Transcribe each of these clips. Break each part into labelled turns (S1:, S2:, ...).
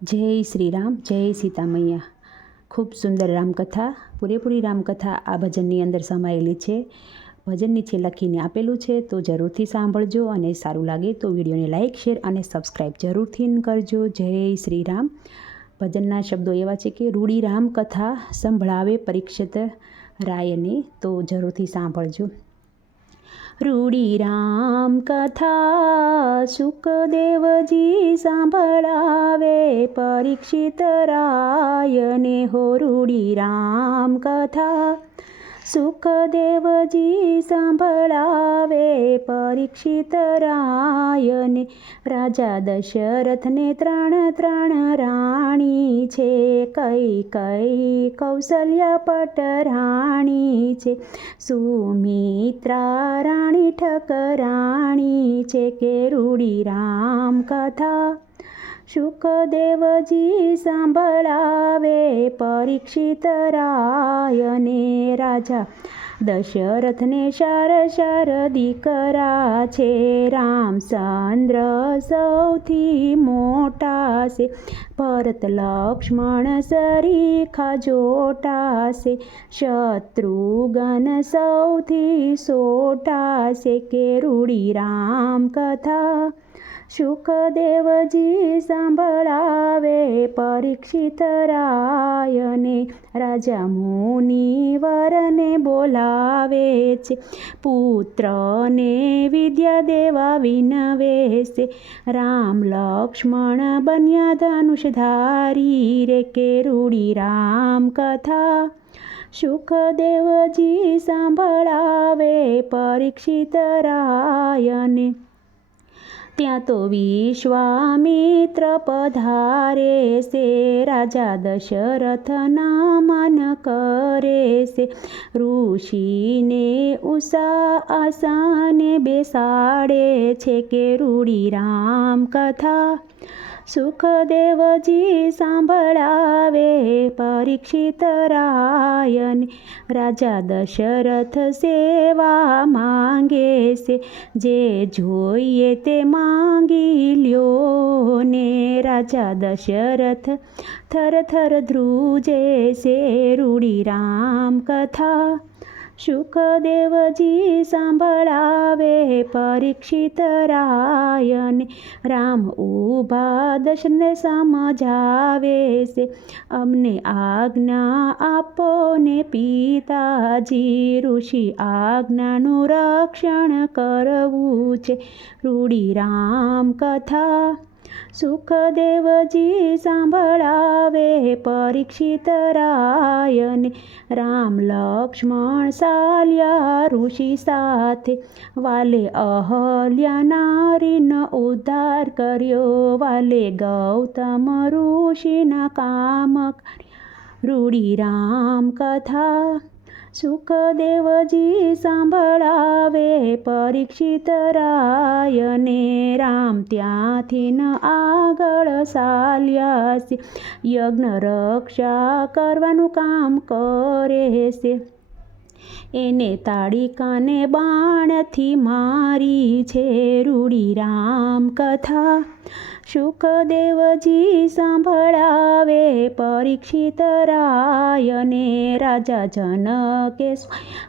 S1: જય શ્રી રામ જય સીતા મૈયા ખૂબ સુંદર રામકથા, પૂરેપૂરી રામકથા આ ભજનની અંદર સમાયેલી છે. ભજન નીચે લખીને આપેલું છે તો જરૂરથી સાંભળજો અને સારું લાગે તો વિડીયોને લાઇક શેર અને સબસ્ક્રાઈબ જરૂરથી કરજો. જય શ્રી રામ ભજનના શબ્દો એવા છે કે રૂડી રામકથા સંભળાવે પરીક્ષિત રાયને, તો જરૂરથી સાંભળજો. રૂડી રામ કથા સુખદેવજી સાંભળાવે પરીક્ષિત રાયને હો રૂડી રામ કથા. સુખદેવજી સાંભળાવે પરીક્ષિત રાયને. રાજા દશરથને ત્રણ ત્રણ રાણી છે, કઈ કઈ કૌશલ્ય પટરાણી છે. સુમિત્રા રાણી ઠકરાણી છે, કે રૂડી રામ કથા સુખદેવજી સાંભળાવે પરીક્ષિત રાયને રાજા. દશરથને શાર શાર દીકરા છે રામચંદ્ર સૌથી મોટા છે. ભરત લક્ષ્મણ સરીખા જોટા છે. શત્રુઘ્ન સૌથી સોટા છે. કે રામ કથા સુખદેવજી સાંભળાવે પરીક્ષિત રાયને. રાજા મુનિવરને બોલાવે છે, પુત્રને વિદ્યા દેવા વિનવે છે રામ લક્ષ્મણ બન્યા ધનુષધારી રે કેરૂડી રામ કથા સુખદેવજી સાંભળાવે પરીક્ષિત રાયને. ત્યાં તો વિશ્વામિત્ર પધારે છે, રાજા દશરથ મન કરે છે. ઋષિને ઉષા આસાને બેસાડે છે કે રૂડી રામ કથા સુખદેવજી સાંભળાવે પરીક્ષિત રાયન. રાજા દશરથ સેવા માંગે છે, જે જોઈએ તે માંગી લ્યો ને. રાજા દશરથ થર થર ધ્રુજે છે રૂડી રામ કથા. સુખદેવજી સાંભળાવે પરીક્ષિત રાયને રામ ઊભા દશને સમજાવે છે અમને આજ્ઞા આપો ને પિતાજી ઋષિ આજ્ઞાનું રક્ષણ કરવું છે રૂડી રામ કથા સુખદેવજી સાંભળાવે પરીક્ષિત રાયને. રામ લક્ષ્મણ સાલ્યા ઋષિ સાથે વાલે અહલ્યા નારીનો ઉદ્ધાર કર્યો, વાલે ગૌતમ ઋષિના કામ રૂડી રામ કથા સુખદેવજી સાંભળાવે, પરીક્ષિત રાયને રામ ત્યાંથી ન આગળ ચાલ્યા છે. યજ્ઞ રક્ષા કરવાનું કામ કરે છે. એને તાળીકાને બાણથી મારી છે રૂડી રામ કથા. સુખદેવજી સાંભળાવે, પરીક્ષિત રાયને રાજા જનકે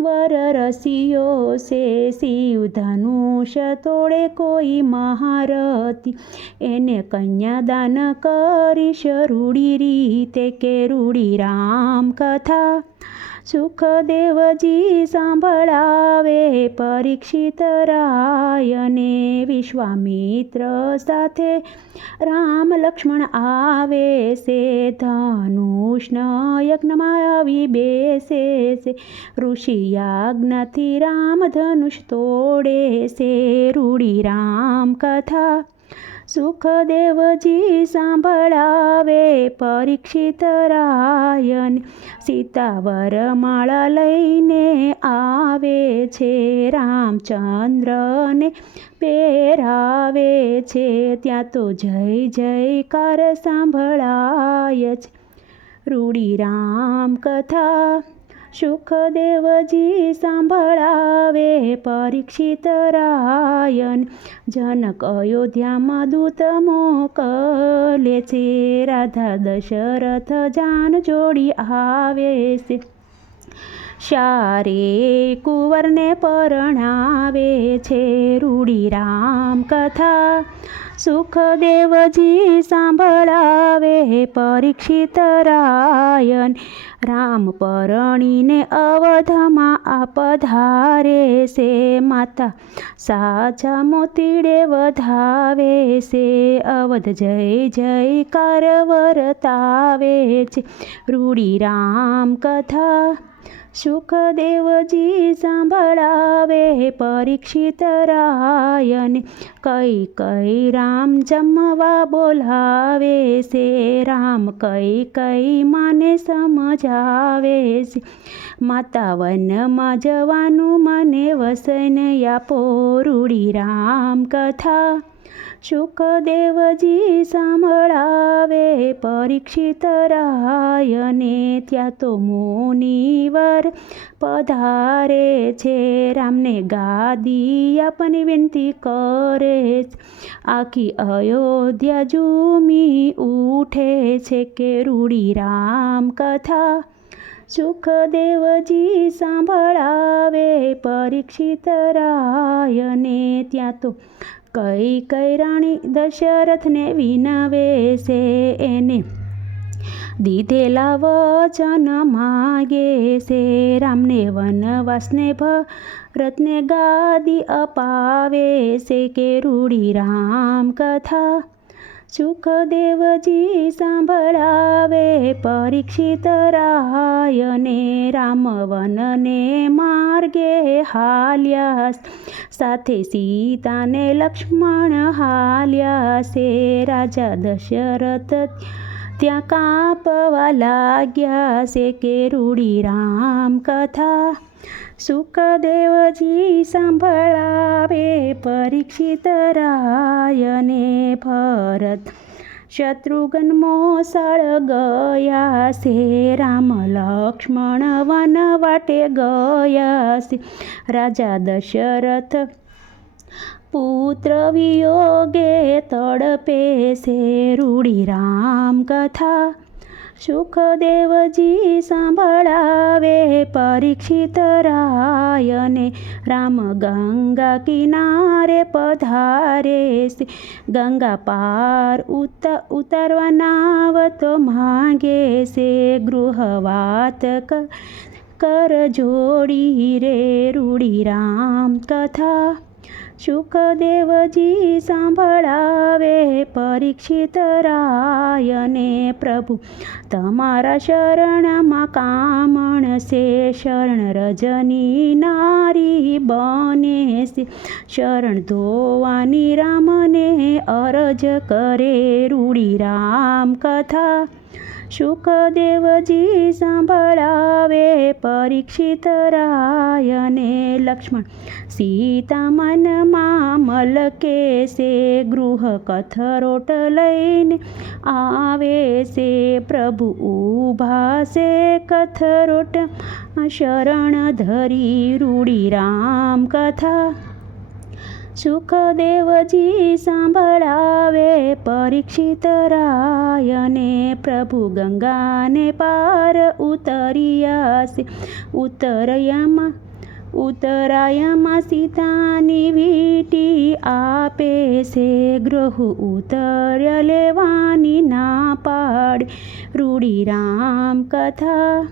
S1: વર રસિયો છે શિવ ધનુષ તોડે કોઈ મહારથી. એને કન્યાદાન કરીશ રૂડી રીતે કે રૂડી રામ કથા. સુખદેવજી સાંભળાવે, પરીક્ષિત રાયને વિશ્વામિત્ર સાથે રામ લક્ષ્મણ આવે છે ધનુષ્ણ યજ્ઞમાં આવી બેસે છે ઋષિ યાજ્ઞથી રામ ધનુષ તોડે છે રૂડી રામ કથા સુખદેવજી સાંભળાવે પરીક્ષિત રાયન. સીતાવર માળા લઈને આવે છે, રામચંદ્રને પહેરાવે છે. ત્યાં તો જય જયકાર સાંભળાય છે. રૂડી રામ કથા સુખદેવજી સાંભળાવે પરીક્ષિત રાયન. જનક અયોધ્યામાં દૂત મોકલે છે. રાધા દશરથ જાન જોડી આવે છે. શારે કુંવરને પરણાવે છે રૂડી રામ કથા. સુખદેવજી સાંભળાવે પરીક્ષિત રાયન. રામ પરણીને અવધમાં આપધારે છે માતા સાચા મોતીડે વધાવે છે અવધ જય જયકાર વર્તાવે છે. રૂડી રામ કથા સુખદેવજી સાંભળાવે પરીક્ષિત રાયને. કઈ કઈ રામ જમવા બોલાવે છે, રામ કઈ કઈ મને સમજાવે છે. માતા વનમાં જવાનું મને વસન આપો રૂડી રામ કથા સુખદેવજી સાંભળાવે, પરીક્ષિત રાયને ત્યાં તો મુનિવર પધારે છે. રામને ગાદી આપની વિનંતી કરે આખી અયોધ્યા ઝૂમી ઉઠે છે કે રૂડી રામ કથા. સુખદેવજી સાંભળાવે, પરીક્ષિત રાયને ત્યાં તો કઈ કઈ રાણી દશરથને વિનવે છે એને? દીધેલા વચન માગે છે રામને વનવાસને ભરતને ગાદી અપાવે છે કે રૂડી રામ કથા સુખદેવજી સાંભળાવે, પરીક્ષિત રાયને રામવનને માર્ગે હાલ્યા સાથે સીતાને લક્ષ્મણ હાલ્યા છે રાજા દશરથ ત્યાં કાપવા લાગ્યા છે કે રૂડી રામ કથા સુખદેવજી સાંભળાવે પરીક્ષિત રાયને ભરત. શત્રુઘ્ન મોસળ ગયા છે, રામ લક્ષ્મણ વન વાટે ગયા છે. રાજા દશરથ પુત્ર વિયોગે તડપે છે, રૂડી રામ કથા સુખદેવજી સાંભળાવે, પરીક્ષિત રાયને રામ ગંગા કિનારે પધારે. ગંગા પાર ઉત ઉતારવા નાવતો માંગે છે ગૃહવાત કર જોડી રે રૂડી રામ કથા. સુખદેવજી સાંભળાવે, પરીક્ષિત રાયને પ્રભુ. તમારા શરણમાં કામણ છે, શરણ રજની નારી બને છે. શરણ ધોવાની રામને અરજ કરે, રૂડી રામ કથા સુખદેવજી સાંભળાવે, પરીક્ષિત રાયને લક્ષ્મણ. સીતા મનમાં મલકે છે ગૃહ કથરોટ લઈને આવે છે પ્રભુ ઊભા છે કથરોટ. શરણ ધરી રૂડી રામ કથા સુખદેવજી સાંભળાવે, પરીક્ષિત રાયને પ્રભુ ગંગાને પાર ઉતરિયા ઉતરયામાં ઉતરાયામાં સીતાની વીટી આપે છે ગ્રહ ઉતર્ય લેવાની ના પાડ. રૂડી રામ કથા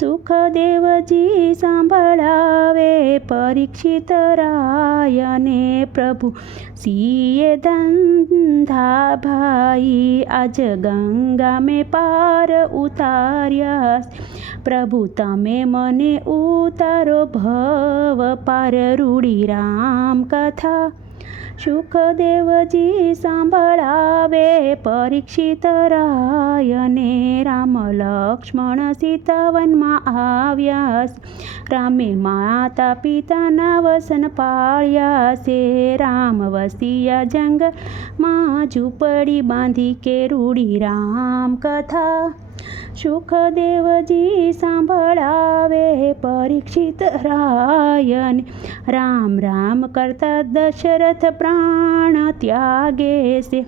S1: સુખદેવજી સાંભળાવે, પરીક્ષિત રાયને પ્રભુ. સિયે ધંધા ભાઈ આજ ગંગા મેં પાર ઉતાર્યા પ્રભુ, તમે મને ઉતારો, ભવ પાર રૂડી રામ કથા સુખદેવજી સાંભળાવે પરીક્ષિત રાયને રામ લક્ષ્મણ સીતાવનમાં આવ્યા રામે માતા પિતાના વસન પાળ્યા છે રામ વસિયા જંગલમાં ઝૂંપડી બાંધી કે રૂડી રામ કથા સુખદેવજી સાંભળાવે પરીક્ષિત રાયન. રામ રામ કરતા દશરથ પ્રાણ ત્યાગે છે.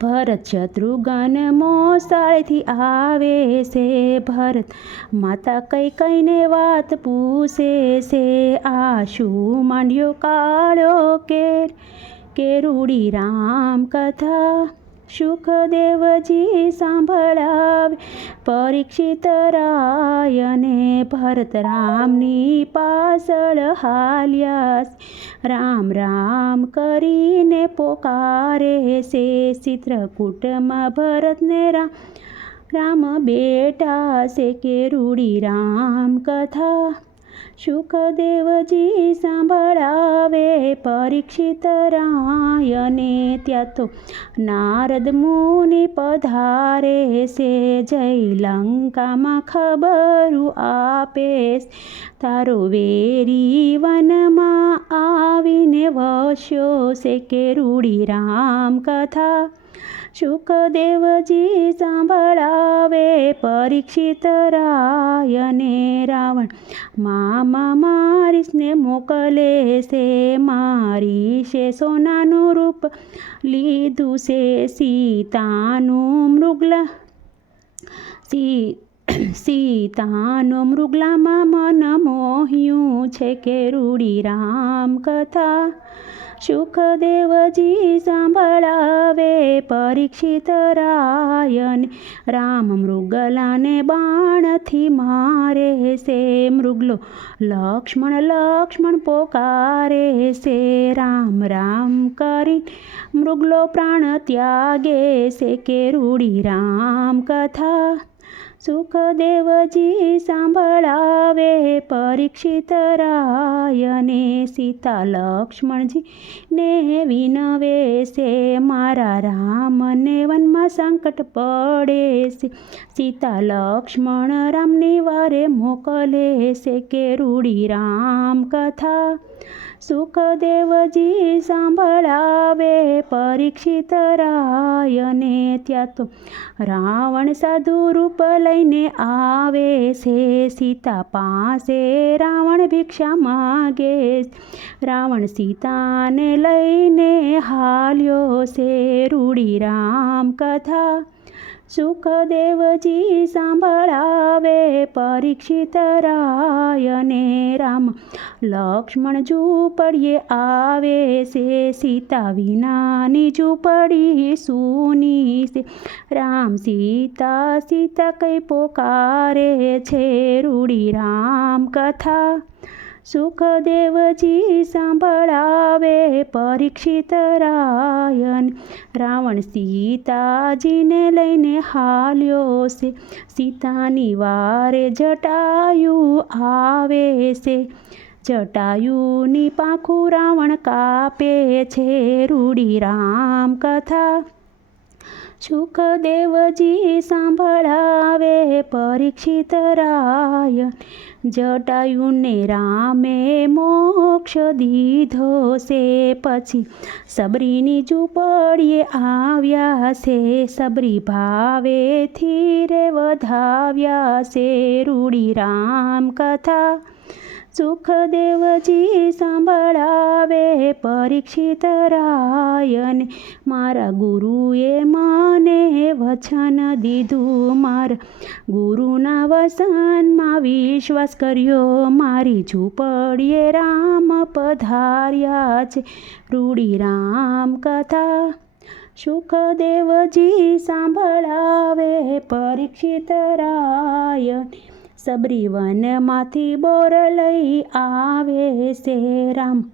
S1: ભરત શત્રુઘ્ન મોસાળથી આવે છે ભરત. માતા કઈ કઈને વાત પૂછે છે? આ શું માંડ્યો કાળો કેર, કેરુડી રામ કથા સુખદેવજી સાંભળાવે. પરીક્ષિત રાયને ભરત રામની પાછળ હાલ્યા રામ રામ કરીને પોકારે છે ચિત્રકૂટમાં ભરતને રામ. રામ બેટા છે કે રૂડી રામ કથા. સુખદેવજી સાંભળાવે પરીક્ષિત રાયને ત્યાં તો નારદ મુનિ પધારે છે જય લંકામાં ખબરું આપે તારો વેરી વનમાં આવીને વસ્યો છે કે રૂડી રામ કથા સુખદેવજી સાંભળાવે પરીક્ષિત રાયને રાવણ. મામા મારીશને મોકલે છે મારી છે સોનાનું રૂપ. લીધું છે સીતાનું મૃગલા. સી, સીતાનું મૃગલામાં મન મોહ્યું છે કે રૂડી રામ કથા સુખદેવજી સાંભળાવે પરીક્ષિત રાયન. રામ મૃગલાને બાણથી મારે છે મૃગલો. લક્ષ્મણ લક્ષ્મણ પોકારે છે. રામ રામ કરી મૃગલો પ્રાણ ત્યાગે છે. કે રૂડી રામ કથા સુખદેવજી સાંભળાવે પરીક્ષિત રાયને સીતા લક્ષ્મણજી ને વિનવે છે, મારા રામને વનમાં સંકટ પડે છે, સીતા લક્ષ્મણ રામની વારે મોકલે છે કે રૂડી રામ કથા સુખદેવજી સાંભળાવે, પરીક્ષિત રાયને ત્યાં તો રાવણ સાધુ રૂપ લઈને આવે છે. સીતા પાસે રાવણ ભિક્ષા માગે રાવણ સીતાને લઈને હાલ્યો છે રૂડી રામ કથા. સુખદેવજી સાંભળાવે પરીક્ષિત રાયને રામ. લક્ષ્મણ ઝૂંપડીએ આવે છે, સીતા વિનાની ઝૂંપડી સુની છે. રામ સીતા સીતા કઈ પોકારે છે રૂડી રામ કથા સુખદેવજી સાંભળાવે પરીક્ષિત રાયન. રાવણ સીતાજીને લઈને હાલ્યો છે. સીતાની વારે જટાયું આવે છે. જટાયુની પાંખું રાવણ કાપે છે. રૂડી રામ કથા સુખદેવજી સાંભળાવે પરીક્ષિત રાયન જટાયુને રામે મોક્ષ દીધો છે પછી સબરીની ઝૂંપડીએ આવ્યા છે. સબરી ભાવેથી રે વધાવ્યા છે. રૂડી રામ કથા સુખદેવજી સાંભળાવે પરીક્ષિત રાયન. મારા ગુરુએ મને વચન દીધું મારા. ગુરુના વસનમાં વિશ્વાસ કર્યો, મારી ઝૂંપડીએ રામ પધાર્યા છે. રૂડી રામ કથા સુખદેવજી સાંભળાવે પરીક્ષિત રાયન. સબરી વનમાંથી બોર લઈ આવે છે રામ.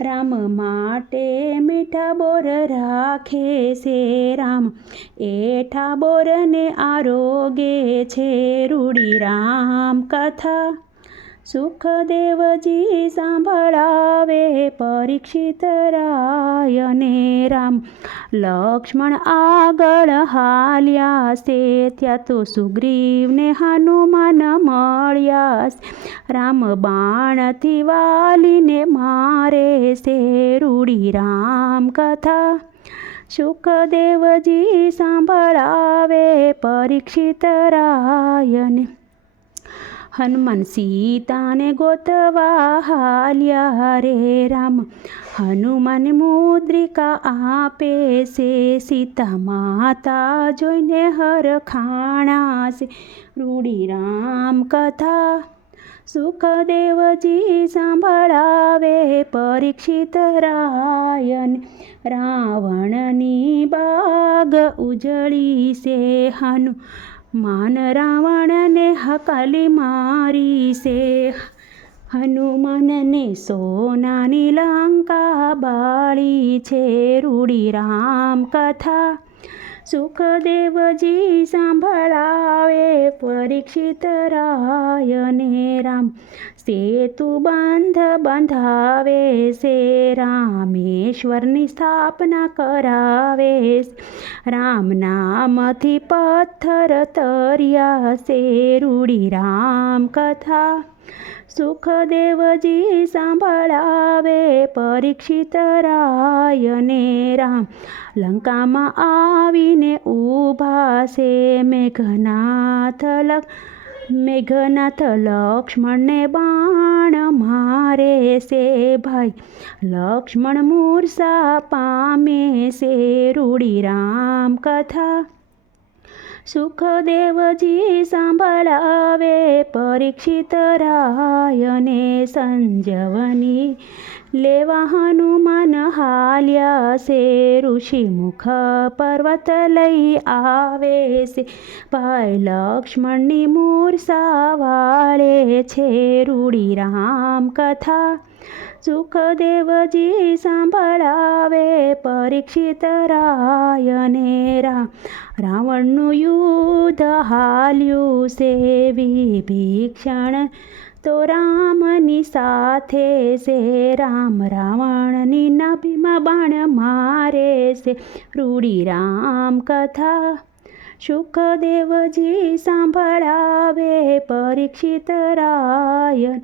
S1: રામ માટે મીઠા બોર રાખે છે રામ. એઠા બોરને આરોગે છે રૂડી રામ કથા. સુખદેવજી સાંભળાવે પરીક્ષિત રાયને રામ. લક્ષ્મણ આગળ હાલ્યા છે, ત્યાં તો સુગ્રીવને હનુમાન મળ્યા રામ બાણથી વાલીને મારે છે, રૂડી રામ કથા. સુખદેવજી સાંભળાવે પરીક્ષિત રાયને હનુમાન સીતાને ગોતવા હાલ્યા રે રામ હનુમાન મુદ્રિકા આપે છે સીતા માતા જોઈને હર ખાણા છે રૂડી રામ કથા સુખદેવજી સાંભળાવે પરીક્ષિત રાયન રાવણની બાગ ઉજળી છે હનુ માન રાવણને હકાલી મારી છે. હનુમાનને સોનાની લંકા બાળી છે. રૂડી રામ કથા સુખદેવજી સાંભળાવે, પરીક્ષિત રાયને રામ. સેતુ બંધ બંધાવે સે રામેશ્વરની સ્થાપના કરાવે રામ નામથી પથ્થર તર્યા શે રૂડી રામ કથા સુખદેવજી સાંભળાવે પરીક્ષિત રાયને રામ. લંકામાં આવીને ઊભા છે મેઘનાથ મેઘનાથ લક્ષ્મણને બાણ મારે છે ભાઈ. લક્ષ્મણ મૂર્છા પામે છે રૂડી રામ કથા સુખદેવજી સાંભળાવે, પરીક્ષિત રાયને સંજવની લેવા હનુમાન હાલ્યા છે, ઋષિમુખ પર્વત લઈ આવે છે. ભાઈ લક્ષ્મણની મૂર્સા વાળે છે રૂડી રામ કથા સુખદેવજી સાંભળાવે પરીક્ષિત રાયને રા. રાવણનું યુદ્ધ હાલ્યું છે વિભીક્ષણ તો રામની સાથે છે રામ. રાવણની નાભીમાં બાણ મારે છે. રૂડી રામ કથા સુખદેવજી સાંભળાવે પરીક્ષિત રાયન.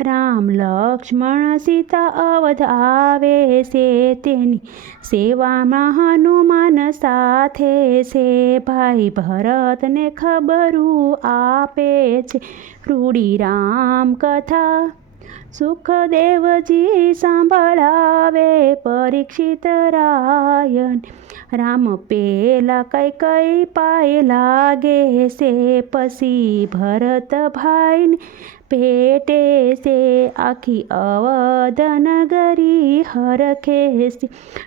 S1: રામ લક્ષ્મણ સીતા અવધાવે છે તેની સેવામાં હનુમાન સાથે છે. ભાઈ ભરતને ખબરું આપે છે. રૂડી રામ કથા સુખદેવજી સાંભળાવે પરીક્ષિત રાયન. રામ પેલા કઈ કઈ પાય લાગે છે પછી ભરત ભાઈને પેટે છે આખી અવધ નગરી હરખે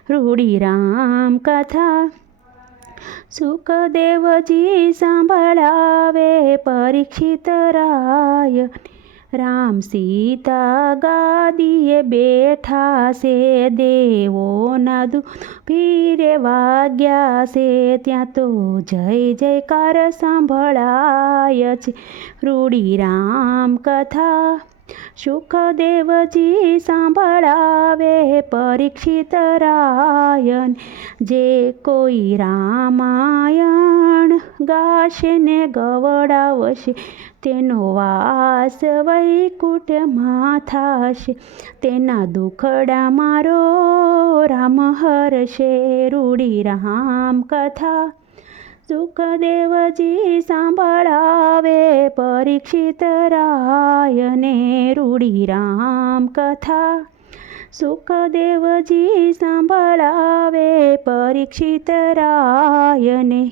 S1: રૂડી રામ કથા. સુખદેવજી સાંભળાવે પરીક્ષિત રાય રામ સીતા ગાદીએ બેઠા છે દેવોના દુ ફીરે વાગ્યા છે. ત્યાં તો જય જયકાર સાંભળાય છે. રૂડી રામ કથા સુખદેવજી સાંભળાવે પરીક્ષિત રાયન. જે કોઈ રામાયણ ગાશે ને ગવડાવશે, તેનો વાસ વૈકુંઠમાં થશે. તેના દુખડા મારો રામ હરશે, રૂડી રામ કથા સુખદેવજી સાંભળાવે પરીક્ષિત રાયને રૂડી રામ કથા. સુખદેવજી સાંભળાવે પરીક્ષિત રાયને